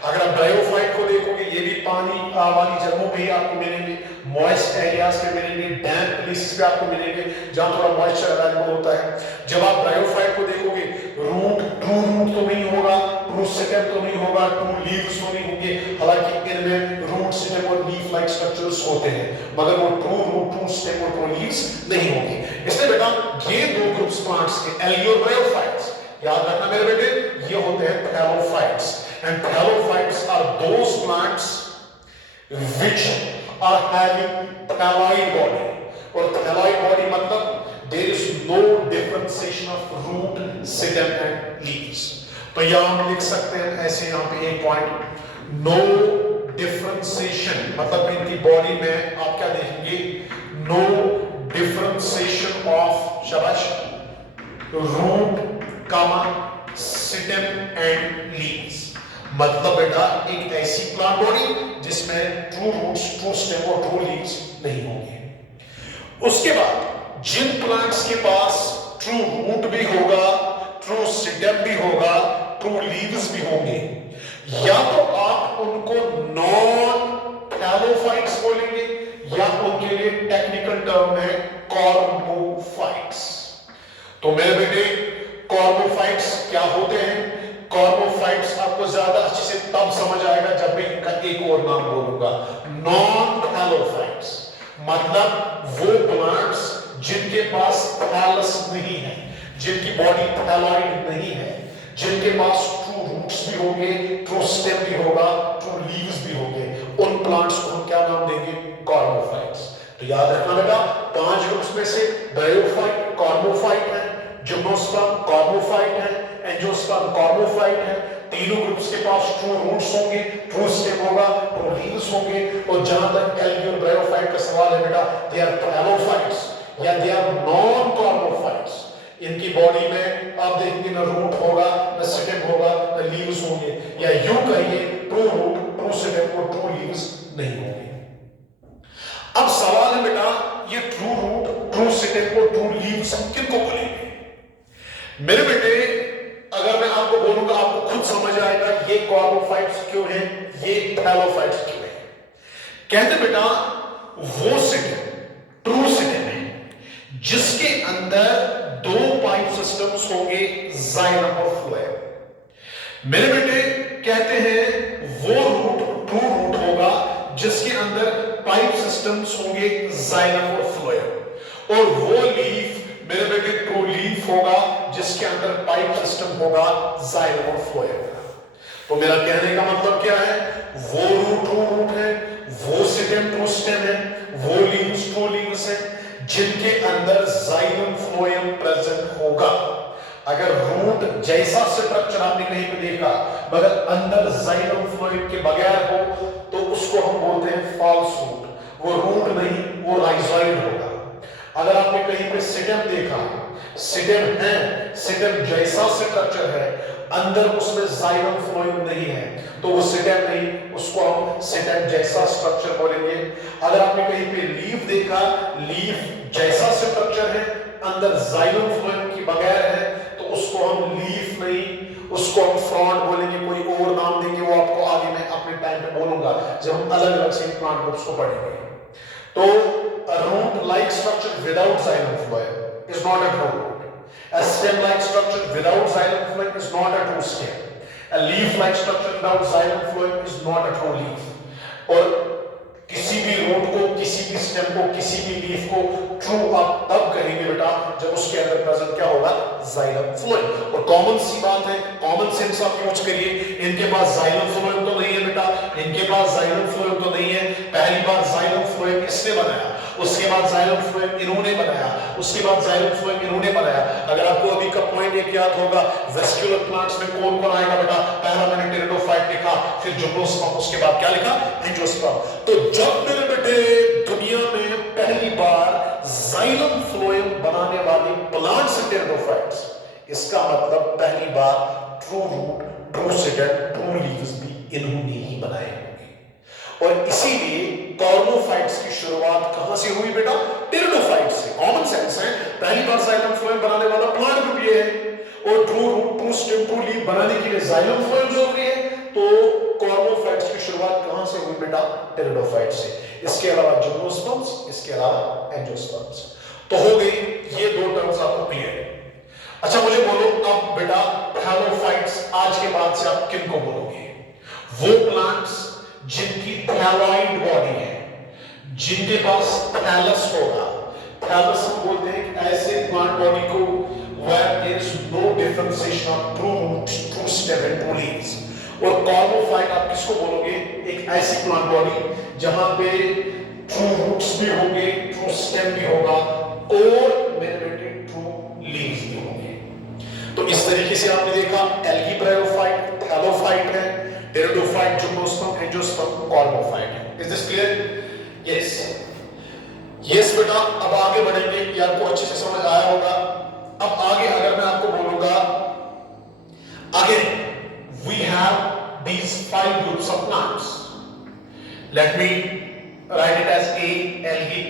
अगर आप ब्रायोफाइट को देखोगे ये भी पानी वाली जगहों पे ही आपको मिलेंगे, मॉइस्ट एरियाज पे मिलेंगे, डैम्प प्लेसेस पे आपको मिलेंगे जहां थोड़ा मॉइस्चर अवेलेबल होता है। जब आप ब्रायोफाइट को देखोगे रूट, ट्रू रूट तो नहीं होगा, ट्रू स्टेम तो नहीं होगा, ट्रू लीव्स तो नहीं होंगे। हालांकि इनमें रूट, स्टेम और लीफ लाइक स्ट्रक्चर्स होते हैं, मगर वो ट्रू रूट, ट्रू स्टेम और ट्रू लीव्स नहीं होंगे। इसलिए बेटा ये 2 ग्रुप्स प्लांट्स के, एल्गी और ब्रायोफाइट्स, याद रखना मेरे बेटे, ये होते हैं thallophytes. And thallophytes are those plants which are having thalloid body. और thalloid body मतलब there is no differentiation of root, stem and leaves. तो यहाँ हम लिख सकते हैं ऐसे, यहाँ पे एक पॉइंट, no differentiation मतलब इनकी बॉडी में आप क्या देखेंगे? No differentiation of शाबाश root, stem and leaves। मतलब बेटा एक ऐसी प्लांट बॉडी जिसमें ट्रू रूट्स, ट्रू स्टेम और ट्रू लीव्स नहीं होंगे। उसके बाद जिन प्लांट्स के पास ट्रू रूट भी होगा, ट्रू स्टेम भी होगा, ट्रू लीव्स भी होंगे, या तो आप उनको नॉन थैलोफाइट्स बोलेंगे या उनके लिए टेक्निकल टर्म है कॉर्मोफाइट्स। तो मेरे बेटे कॉर्मोफाइट्स क्या होते हैं? कॉर्मोफाइट्स आपको ज्यादा अच्छे से तब समझ आएगा जब मैं इनका एक और नाम बोलूंगा, नॉन थैलोफाइट्स। मतलब वो प्लांट्स जिनके पास थैलस नहीं है, जिनकी बॉडी थैलॉइड नहीं है, जिनके पास ट्रू रूट्स भी होंगे, ट्रू स्टेम भी होगा, ट्रू लीव्स भी होंगे, उन प्लांट्स को हम क्या नाम देंगे? कॉर्मोफाइट्स। तो याद रखना बेटा, 5 ग्रुप्स में से ब्रायोफाइट कॉर्मोफाइट है, जिम्नोस्पर्म कॉर्मोफाइट है, एंजियोस्पर्म कॉर्मोफाइट है। तीनों ग्रुप्स के पास ट्रू रूट्स होंगे, ट्रू स्टेम होगा, ट्रू लीव्स होंगे। और जहां तक एल्गी और ब्रायोफाइट का सवाल है बेटा, दे आर थैलोफाइट्स या दे आर नॉन कॉर्मोफाइट्स। इनकी बॉडी में आप देखेंगे ना रूट होगा, ना स्टेम होगा, ना लीव्स होंगे, या यूं कहिए ट्रू रूट, ट्रू स्टेम और ट्रू लीव्स नहीं होंगे। अब सवाल है बेटा, ये ट्रू रूट, ट्रू स्टेम और ट्रू लीव्स किनको बोलेंगे? मेरे बेटे, अगर मैं आपको बोलूंगा आपको खुद समझ आएगा ये कॉर्मोफाइट्स क्यों हैं, ये थैलोफाइट्स क्यों हैं। कहते बेटा वो स्टेम, ट्रू स्टेम है जिसके अंदर 2 पाइप सिस्टम्स होंगे, जाइलम और फ्लोएम। मेरे बेटे कहते हैं वो रूट ट्रू रूट होगा जिसके अंदर पाइप सिस्टम्स होंगे, जाइलम और फ्लोएम। और वो लीफ मेरे बेटे ट्रू लीफ होगा जिसके अंदर पाइप सिस्टम होगा, जाइलम और फ्लोएम। तो मेरा कहने का मतलब क्या है? वो रूट ट्रू रूट है, वो स्टेम ट्रू स्टेम है, वो लीव्स ट्रू लीव्स है जिनके अंदर जाइलम फ्लोएम प्रेजेंट होगा। अगर रूट जैसा स्ट्रक्चर आपने कहीं पे देखा मगर अंदर जाइलम फ्लोएम के बगैर हो तो उसको हम बोलते हैं फॉल्स रूट। वो रूट नहीं, वो राइजोइड होगा। अगर आपने कहीं पे स्टेम देखा, स्टेम है, स्टेम जैसा स्ट्रक्चर है, अंदर उसमें जाइलम फ्लोएम नहीं है तो वो स्टेम नहीं, उसको हम स्टेम जैसा स्ट्रक्चर बोलेंगे। अगर आपने कहीं पे लीफ देखा, लीफ जैसा स्ट्रक्चर है, अंदर जाइलम फ्लोएम के बगैर है तो उसको हम लीफ नहीं, उसको हम फ्रॉड बोलेंगे, कोई और नाम देंगे, वो आपको आगे मैं अपने टाइम पे बोलूंगा जब हम अलग-अलग से प्लांट ग्रुप्स को पढ़ेंगे। तो a root like structure without xylem phloem is not a true root. A stem like structure without xylem phloem is not a true stem. A leaf like structure without xylem phloem is not a true leaf. और किसी भी रूट को, किसी भी स्टेम को, किसी भी लीफ को ट्रू आप तब कहेंगे बेटा जब उसके अंदर प्रेजेंट क्या होगा? Xylem phloem. और कॉमन सी बात है, कॉमन सेंस आप यूज करिए। इनके पास जाइलम फ्लोएम तो नहीं है बेटा, इनके पास जाइलम फ्लोएम तो नहीं है। पहली बार जाइलम फ्लोएम इसने बनाया, उसके बाद जाइलम फ्लोएम इन्होंने बनाया, उसके बाद जाइलम फ्लोएम इन्होंने बनाया। अगर आपको अभी का पॉइंट एक याद होगा, वेस्क्यूलर प्लांट्स में कौन कौन आएगा बेटा? पहला मैंने टेरिडोफाइट लिखा, फिर जिम्नोस्पर्म, उसके बाद क्या लिखा? एंजियोस्पर्म। तो जब मेरे बेटे दुनिया में पहली बार जाइलम फ्लोएम बनाने वाले प्लांट्स टेरिडोफाइट्स, इसका मतलब पहली बार true root, true stem, true leaves भी इन्होंने ही बनाए होंगे। और इसीलिए कॉर्मोफाइट्स की शुरुआत कहां से हुई बेटा? टेरिडोफाइट्स से। कॉमन सेंस है, पहली बार जाइलम फ्लोएम बनाने वाला प्लांट ग्रुप ये है। और true root, true stem, true leaf बनाने के लिए जाइलम फ्लोएम जरूरी है। तो कॉर्मोफाइट्स की शुरुआत कहां से हुई बेटा? टेरिडोफाइट से। इसके अलावा जिम्नोस्पर्म्स, इसके अलावा एंजियोस्पर्म्स। तो हो गई ये 2 टर्म्स आपको क्लियर। अच्छा मुझे बोलो अब बेटा थैलोफाइट्स आज के बाद से आप किनको बोलोगे? वो प्लांट्स जिनकी थैलॉइड बॉडी है, जिनके पास थैलस होगा। थैलस हम बोलते हैं ऐसे प्लांट बॉडी को where there is no differentiation of true root, true stem and true leaves। और कॉर्मोफाइट आप किसको बोलोगे? एक ऐसी प्लांट बॉडी जहां पे ट्रू रूट्स भी होंगे, ट्रू स्टेम भी होगा और मेरे बेटे ट्रू लीव्स भी होंगे। तो इस तरीके से आपने देखा एल्गी ब्रायोफाइट, थैलोफाइट है, टेरिडोफाइट, जिम्नोस्पर्म, एंजियोस्पर्म, कॉर्मोफाइट है। Is this clear? Yes yes बेटा। अब आगे बढ़ेंगे, ये आपको अच्छे से समझ आया होगा। अब आगे अगर मैं आपको बोलूंगा आगे we have these 5 groups of plants. Let me write it as A, algae,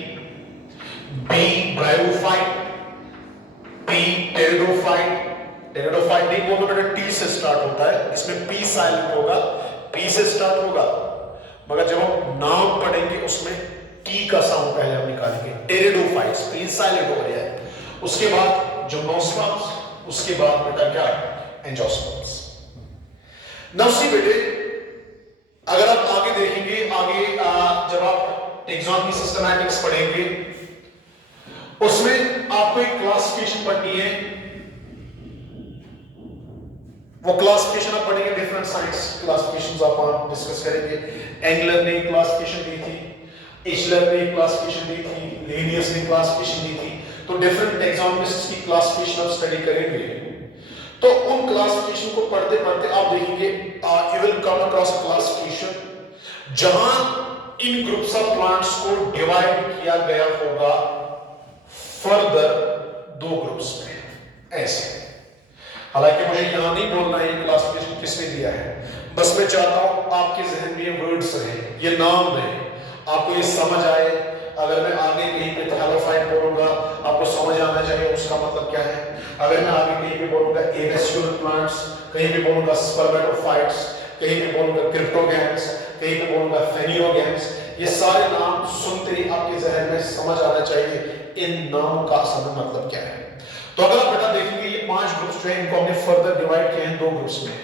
B, bryophyte, P, pteridophyte। Pteridophyte नहीं बोलते बेटा, T से स्टार्ट होता है, इसमें P साइलेंट होगा, P से स्टार्ट होगा, मगर जब हम नाम पढ़ेंगे उसमें T का साउंड पहले हम निकालेंगे। टेरिडोफाइट्स, P साइलेंट हो गया है। उसके बाद जिम्नोस्पर्म्स, उसके बाद बेटा क्या? एंजियोस्पर्म्स। नाउ सी बेटे, अगर आप आगे देखेंगे, आगे जब आप एग्जाम की सिस्टमैटिक्स पढ़ेंगे उसमें आपको एक क्लासिफिकेशन पढ़नी है, वो क्लासिफिकेशन आप पढ़ेंगे, डिफरेंट साइंस क्लासिफिकेशंस आप डिस्कस करेंगे। एंगलर ने क्लासिफिकेशन दी थी, इशलर ने क्लासिफिकेशन दी थी, लिनियस ने क्लासिफिकेशन दी थी। तो डिफरेंट टैक्सोनॉमिस्ट्स की क्लासिफिकेशन आप स्टडी करेंगे, तो उन क्लासिफिकेशन को पढ़ते पढ़ते आप देखेंगे you will come across classification जहां इन ग्रुप्स ऑफ प्लांट्स को डिवाइड किया गया होगा फर्दर दो ग्रुप्स में ऐसे। हालांकि मुझे यहां नहीं बोलना है ये क्लासिफिकेशन किसने दिया है, बस मैं चाहता हूं आपके जहन में ये वर्ड्स रहे, ये नाम रहे, आपको ये समझ आए। अगर मैं आगे कहीं पे थैलोफाइट बोलूंगा आपको समझ आना चाहिए उसका मतलब क्या है। अगर मैं आगे कहीं पे बोलूंगा एवेस्क्यूलर प्लांट्स, कहीं पे बोलूंगा स्पर्मेटोफाइट्स, कहीं पे बोलूंगा क्रिप्टोगैम्स, कहीं पे बोलूंगा फेनियोगैम्स, ये सारे नाम सुनते ही आपके जहन में समझ आना चाहिए इन नाम का असल में मतलब क्या है। तो अगर आप बेटा देखेंगे ये 5 ग्रुप्स जो है इनको हमने फर्दर डिवाइड किए हैं 2 ग्रुप्स में।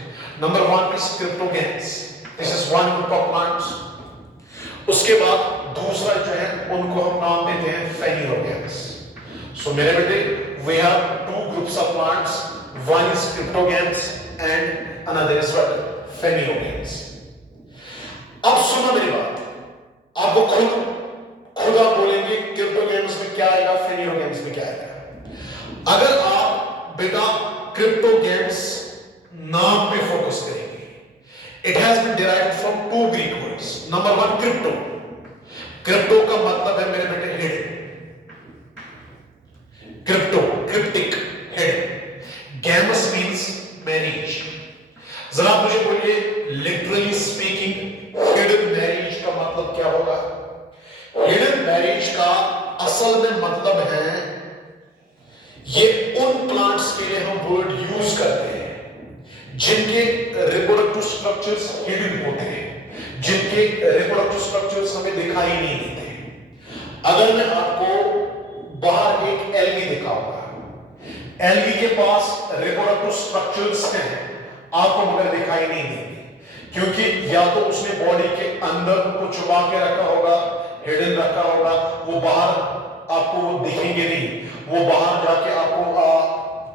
Number 1 is cryptogams, this is one group of plants. उसके बाद दूसरा जो है उनको हम नाम देते हैं फेनियोगैम्स। सो मेरे बेटे we have 2 groups of plants, one is cryptogams and another is what, phanerogams. अब सुनो मेरी बात, आपको खुद आप बोलेंगे क्रिप्टोगैम्स में क्या आएगा, फेनियोगैम्स में क्या आएगा। अगर आप बेटा क्रिप्टोगैम्स नाम पे फोकस करेंगे, it has been derived from 2 Greek words. Number 1 crypto, crypto का मतलब है मेरे बेटे hidden, crypto cryptic hidden, gammus means marriage। जरा मुझे बोलिए literally speaking hidden marriage का मतलब क्या होगा। hidden marriage का असल में मतलब है, ये उन प्लांट्स के लिए हम वर्ड यूज करते हैं जिनके रिप्रोडक्टिव स्ट्रक्चर्स हिडन होते हैं, जिनके रिप्रोडक्टिव स्ट्रक्चर्स हमें दिखाई नहीं देते। अगर मैं आपको बाहर एक एल्गी दिखाऊंगा, एल्गी के पास रिप्रोडक्टिव स्ट्रक्चर्स हैं, आपको मगर दिखाई नहीं देंगे, क्योंकि या तो उसने बॉडी के अंदर को छुपा के रखा होगा, हिडन रखा होगा, वो बाहर आपको वो दिखेंगे नहीं, वो बाहर जाके आपको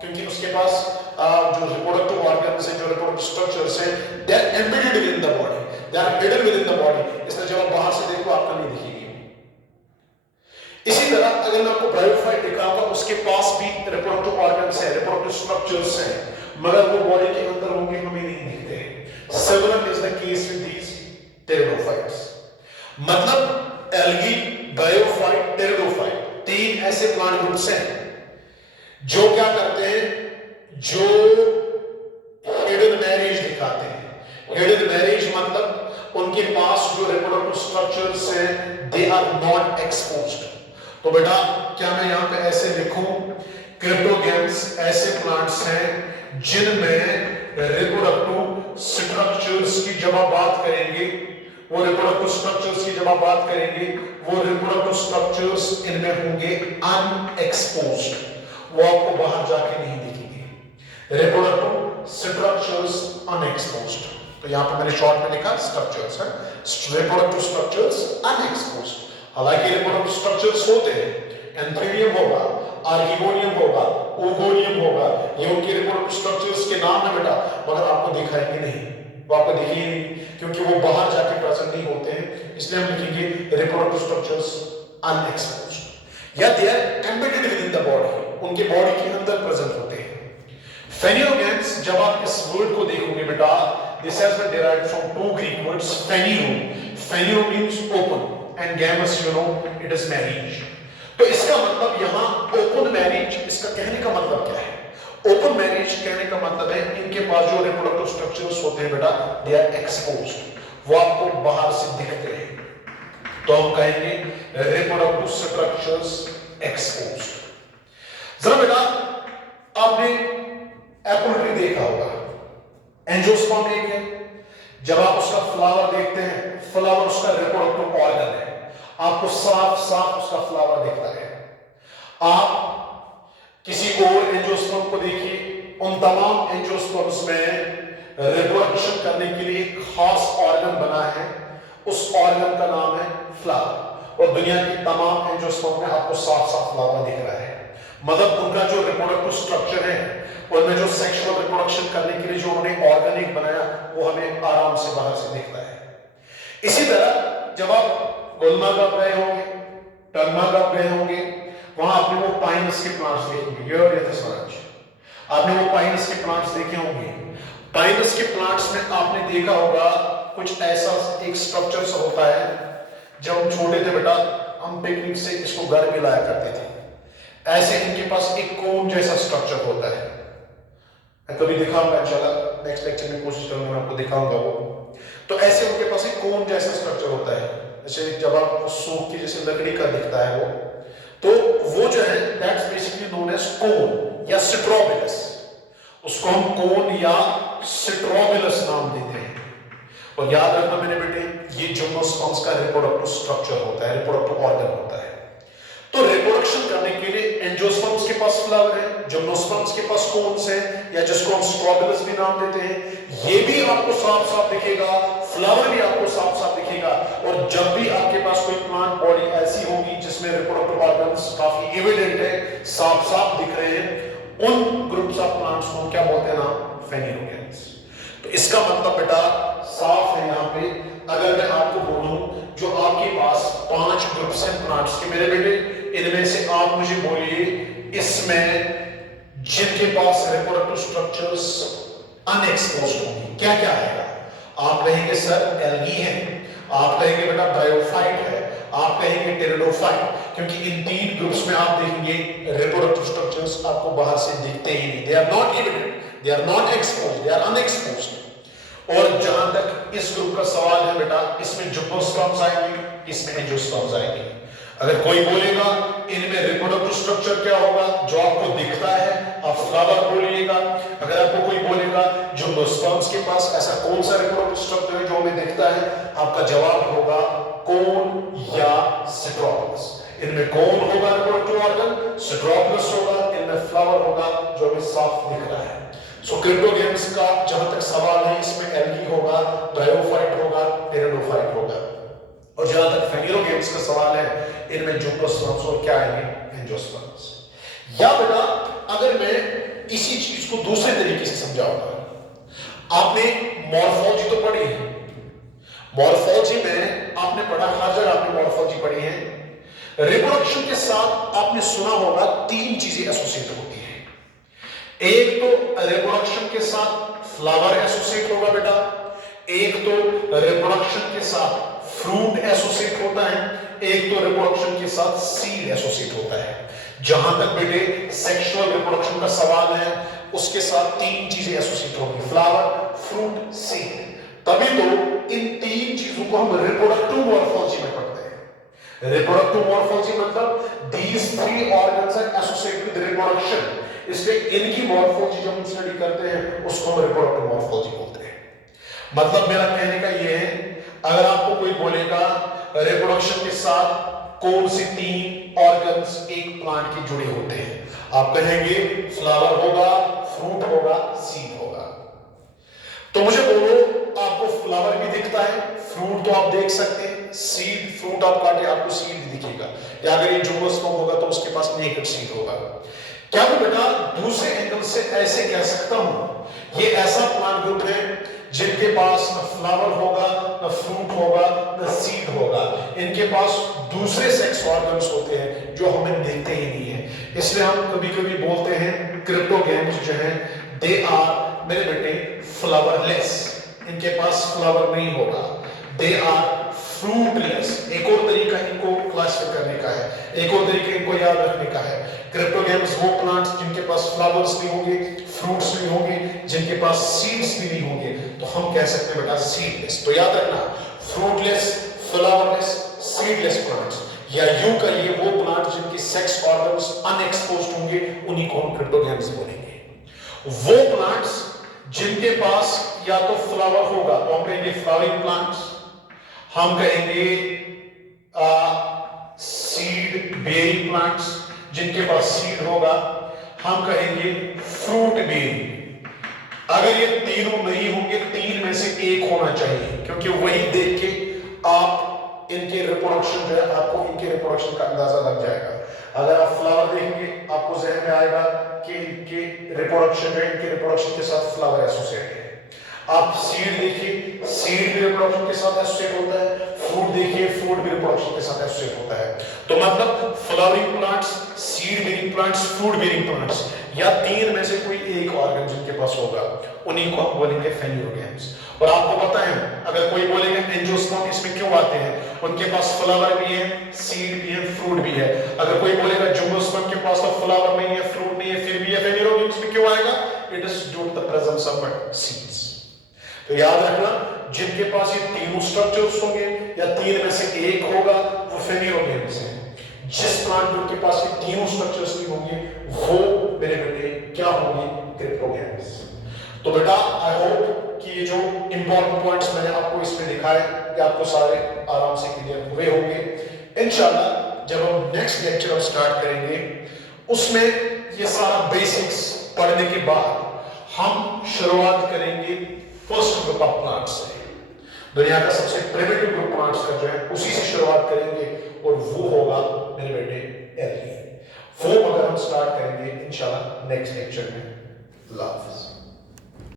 क्योंकि उसके पास जो रिप्रोडक्टिव ऑर्गन्स हैं, जो रिप्रोडक्टिव स्ट्रक्चर्स हैं, they are embedded within the body, they are hidden within the body, इसलिए जब आप बाहर से देखो आपको नहीं दिखेगी। इसी तरह अगर मैं आपको ब्रायोफाइट दिखाऊंगा, उसके पास भी रिप्रोडक्टिव ऑर्गन्स हैं, रिप्रोडक्टिव स्ट्रक्चर्स हैं, मगर वो बॉडी के अंदर होंगे, हमें नहीं दिखते। Similar is the case with these pteridophytes. मतलब एल्गी, ब्रायोफाइट, टेरिडोफाइट, 3 ऐसे प्लांट ग्रुप्स हैं जो क्या करते हैं, जो हिडन मैरिज दिखाते हैं। हिडन मैरिज मतलब उनके पास जो रिप्रोडक्टिव स्ट्रक्चर्स हैं दे आर नॉट एक्सपोज्ड। तो बेटा क्या मैं यहां पे ऐसे लिखूं, क्रिप्टोगैम्स ऐसे प्लांट्स हैं जिनमें रिप्रोडक्टिव स्ट्रक्चर्स की जब आप बात करेंगे, वो रिप्रोडक्टिव स्ट्रक्चर्स की जब आप बात करेंगे, वो रिप्रोडक्टिव स्ट्रक्चर्स इनमें होंगे अनएक्सपोज्ड, वो आपको बाहर जाके नहीं दिखेंगे। रिप्रोडक्टिव स्ट्रक्चर्स अनएक्सपोज्ड, तो यहां पर मैंने शॉर्ट में लिखा स्ट्रक्चर्स है, रिप्रोडक्टिव स्ट्रक्चर्स अनएक्सपोज्ड। हालांकि रिप्रोडक्टिव स्ट्रक्चर्स होते हैं, एंथ्रेनियम होगा, आर्किगोनियम होगा, ओगोनियम होगा, ये उनके रिप्रोडक्टिव स्ट्रक्चर्स के नाम है बेटा, मगर आपको दिखाएंगे नहीं, वो आपको दिखेंगे नहीं, क्योंकि वो बाहर जाके प्रेजेंट नहीं होते हैं, इसलिए हम लिखेंगे रिप्रोडक्टिव स्ट्रक्चर्स अनएक्सपोज्ड, या they are embedded within the body, उनके बॉडी के अंदर प्रेजेंट होते हैं। फेनियोगैम्स जब आप इस वर्ड को देखोगे बेटा, this has been derived from 2 Greek words, phanero, phanero means open and gamos you know it is marriage. तो इसका मतलब यहां ओपन मैरिज, इसका कहने का मतलब क्या है, ओपन मैरिज कहने का मतलब है इनके पास जो रिप्रोडक्टिव स्ट्रक्चर्स होते हैं बेटा दे आर एक्सपोज्ड, वो आपको बाहर से दिखते हैं, तो हम कहेंगे रिप्रोडक्टिव स्ट्रक्चर्स एक्सपोज्ड। जरा बेटा आपने एप्पल ट्री देखा होगा, एंजियोस्पर्म एक है, जब आप उसका फ्लावर देखते हैं, फ्लावर उसका रिप्रोडक्टिव ऑर्गन है, आपको साफ साफ उसका फ्लावर दिखता है। आप किसी और एंजियोस्पर्म को देखिए, उन तमाम एंजियोस्पर्म्स में रिप्रोडक्शन करने के लिए खास ऑर्गन बना है, उस ऑर्गन का नाम है फ्लावर, और दुनिया की तमाम एंजियोस्पर्म में आपको साफ साफ फ्लावर दिख रहा है। मतलब उनका जो रिप्रोडक्टिव स्ट्रक्चर है, उनमें जो सेक्सुअल रिप्रोडक्शन करने के लिए जो उन्होंने ऑर्गेनिक बनाया, वो हमें आराम से बाहर से दिखता है। इसी तरह जब आप गुलमर्ग गए होंगे, टलमर्ग गए होंगे, वहां आपने वो पाइनस के प्लांट्स देखेंगे। स्वराज, आपने वो पाइनस के प्लांट्स देखे होंगे। पाइनस के प्लांट्स में आपने देखा होगा कुछ ऐसा एक स्ट्रक्चर सा होता है। जब हम छोटे थे बेटा, हम पिकनिक से इसको घर में लाया करते थे। ऐसे इनके पास एक कोन जैसा स्ट्रक्चर होता है। मैं कभी दिखाऊंगा इंशाल्लाह, नेक्स्ट लेक्चर में कोशिश करूंगा आपको दिखाऊंगा वो। तो ऐसे उनके पास एक कोन जैसा स्ट्रक्चर होता है, जैसे जब आप सूख की जैसे लकड़ी का दिखता है वो, तो वो जो है दैट्स बेसिकली नोन एज कोन या स्ट्रोबिलस। उसको हम कोन या स्ट्रोबिलस नाम देते हैं। और याद रखना मेरे बेटे, ये जिम्नोस्पर्म्स का रिप्रोडक्टिव स्ट्रक्चर होता है, रिप्रोडक्टिव ऑर्गन होता है। तो रिप्रोडक्शन करने के लिए एंजियोस्पर्म्स के पास फ्लावर है, जिम्नोस्पर्म्स के पास कोन्स है, या जिसको हम स्ट्रोबिलस भी नाम देते हैं। ये भी आपको साफ साफ दिखेगा, फ्लावर भी आपको साफ साफ दिखेगा। और जब भी आपके पास कोई प्लांट बॉडी ऐसी होगी जिसमें रिप्रोडक्टिव ऑर्गन्स काफी एविडेंट है, साफ साफ दिख रहे हैं, उन ग्रुप्स ऑफ प्लांट्स को क्या बोलते हैं ना, फेनिलोगेन्स। तो इसका मतलब बेटा साफ है यहाँ पे। अगर मैं आपको बोलूं जो आपके पास 5 ग्रुप्स हैं प्लांट्स के, मेरे बेटे इनमें से आप मुझे बोलिए इसमें जिनके पास रिप्रोडक्टिव स्ट्रक्चर्स अनएक्सपोज्ड होंगे, क्या क्या आएगा? आप कहेंगे सर एल्गी है, आप कहेंगे बेटा ब्रायोफाइट है, आप कहेंगे टेरिडोफाइट, क्योंकि इन 3 ग्रुप्स में आप देखेंगे रिप्रोडक्टिव स्ट्रक्चर्स आपको बाहर से दिखते ही नहीं। They are not evident, they are not exposed, they are unexposed. और जहां तक इस ग्रुप का सवाल है बेटा, इसमें जिम्नोस्पर्म्स आएंगे, इसमें एंजियोस्पर्म्स आएंगे। अगर कोई बोलेगा इनमें रिप्रोडक्टिव स्ट्रक्चर क्या होगा, जो आपको दिखता है, आप फ्लावर बोलिएगा। अगर आपको कोई बोलेगा जिम्नोस्पर्म्स के पास ऐसा कौन सा रिप्रोडक्टिव स्ट्रक्चर है जो हमें दिखता है, आपका जवाब होगा कोन या स्ट्रोबिलस। इनमें कोन होगा रिप्रोडक्टिव ऑर्गन, स्ट्रोबिलस होगा, इनमें फ्लावर होगा जो हमें साफ दिख रहा है। सो क्रिप्टोगेम्स का जहां तक सवाल है, इसमें एल्गी होगा, ब्रायोफाइट होगा, टेरिडोफाइट होगा। और जहां तक फेनिलोगेम्स का सवाल है, इनमें जिम्नोस्पर्म्स और क्या आएंगे, एंजियोस्पर्म्स। या बेटा अगर मैं इसी चीज को दूसरे तरीके से समझाऊंगा, आपने मॉर्फोलॉजी तो पढ़ी है, मॉर्फोलॉजी में आपने पढ़ा, हर जगह आपने मॉर्फोलॉजी पढ़ी है। रिप्रोडक्शन के साथ आपने सुना होगा 3 चीजें एसोसिएट होती है। एक तो रिप्रोडक्शन के साथ फ्लावर एसोसिएट होगा बेटा, एक तो रिप्रोडक्शन के साथ फ्रूट एसोसिएट होता है, एक तो रिप्रोडक्शन के साथ सीड एसोसिएट होता है। जहां तक बेटे सेक्सुअल रिप्रोडक्शन का सवाल है, उसके साथ 3 चीजें एसोसिएट होंगी, फ्लावर, फ्रूट, सीड। तभी तो इन 3 चीजों को हम रिप्रोडक्टिव मॉर्फोलॉजी में पढ़ते हैं। रिप्रोडक्टिव मॉर्फोलॉजी मतलब these 3 organs are associated with reproduction, इसलिए इनकी मॉर्फोलॉजी जब हम स्टडी करते हैं उसको हम रिप्रोडक्टिव मॉर्फोलॉजी बोलते हैं। मतलब मेरा कहने का ये है, अगर आपको कोई बोलेगा रिप्रोडक्शन के साथ कौन से 3 ऑर्गन्स एक प्लांट के जुड़े होते हैं, आप कहेंगे फ्लावर होगा, फ्रूट होगा, सीड होगा। तो मुझे बोलो आपको फ्लावर भी दिखता है, फ्रूट तो आप देख सकते हैं, सीड, फ्रूट आप काटे आपको सीड भी दिखेगा, या अगर ये जिम्नोस्पर्म होगा तो उसके पास नेकेड सीड होगा। क्या मैं बेटा दूसरे एंगल से ऐसे कह सकता हूं ये ऐसा प्लांट ग्रुप है जिनके पास न फ्लावर होगा, न फ्रूट होगा, न सीड होगा, इनके पास दूसरे सेक्स ऑर्गन्स होते हैं जो हमें दिखते ही नहीं है। इसलिए हम कभी कभी बोलते हैं क्रिप्टोगेम्स जो हैं दे आर मेरे बेटे फ्लावरलेस, इनके पास फ्लावर नहीं होगा, दे आर फ्रूटलेस। एक और तरीका इनको क्लासिफाई करने का है, एक और तरीका इनको याद रखने का है। क्रिप्टोगेम्स वो प्लांट्स जिनके पास फ्लावर्स नहीं होंगे, फ्रूट्स नहीं होंगे, जिनके पास सीड्स भी नहीं होंगे, तो हम कह सकते हैं बेटा सीडलेस। तो याद रखना फ्रूटलेस, फ्लावरलेस, सीडलेस प्लांट्स, या यूं कहिए वो प्लांट्स जिनके सेक्स ऑर्गन्स अनएक्सपोज्ड होंगे, उन्हीं को हम क्रिप्टोगेम्स बोलेंगे। वो प्लांट्स जिनके पास या तो फ्लावर होगा तो हम कहेंगे फ्लावरिंग प्लांट्स, हम कहेंगे सीड बेयरिंग प्लांट्स, जिनके पास सीड होगा हम कहेंगे फ्रूट बेयरिंग। अगर ये तीनों नहीं होंगे, 3 में से एक होना चाहिए, क्योंकि वही देख के आप इनके रिप्रोडक्शन जो है, आपको इनके रिप्रोडक्शन का अंदाजा लग जाएगा। अगर आप फ्लावर देखेंगे आपको जहन में आएगा कि इनके रिप्रोडक्शन जो है, इनके रिप्रोडक्शन के साथ फ्लावर एसोसिएटेड है। आप सीड देखिए, सीड भी रिप्रोडक्शन के साथ एसोसिएट होता है। फ्रूट देखिए, फ्रूट भी रिप्रोडक्शन के साथ एसोसिएट होता है। तो मतलब flowering plants, seed bearing plants, fruit bearing plants, या तीन में से कोई एक ऑर्गन जिनके पास होगा, उन्हीं को हम बोलेंगे फेन्यूरोगेम्स। और आपको पता है, अगर कोई बोलेगा एंजियोस्पर्म इसमें क्यों आते हैं, उनके पास फ्लावर भी है, सीड भी है, फ्रूट भी है। अगर कोई बोलेगा जिम्नोस्पर्म के पास तो फ्लावर नहीं है, फ्रूट नहीं है, फिर भी है, फेन्यूरोगेम्स में क्यों आएगा? It is due to the presence of seeds. तो याद रखना, जिनके पास ये तीनों स्ट्रक्चर्स होंगे या तीन में से एक होगा, वो फेन्यूरोगेम्स है। जिस प्लांट के पास ये तीनों स्ट्रक्चर्स नहीं होंगे, वो मेरे बेटे क्या होंगे? क्रिप्टोगेम्स। तो बेटा आई होप कि ये जो इंपॉर्टेंट पॉइंट्स मैंने आपको इसमें दिखाए, कि आपको सारे आराम से क्लियर हुए होंगे। इंशाल्लाह जब हम नेक्स्ट लेक्चर स्टार्ट करेंगे, उसमें ये सारा बेसिक्स पढ़ने के बाद हम शुरुआत करेंगे फर्स्ट ग्रुप ऑफ प्लांट्स से। दुनिया का सबसे प्रिमिटिव ग्रुप प्लांट्स का जो है, उसी से शुरुआत करेंगे, और वो होगा मेरे बेटे एल्गी। वो अगर हम स्टार्ट करेंगे इंशाल्लाह नेक्स्ट लेक्चर में। अल्लाह हाफिज़।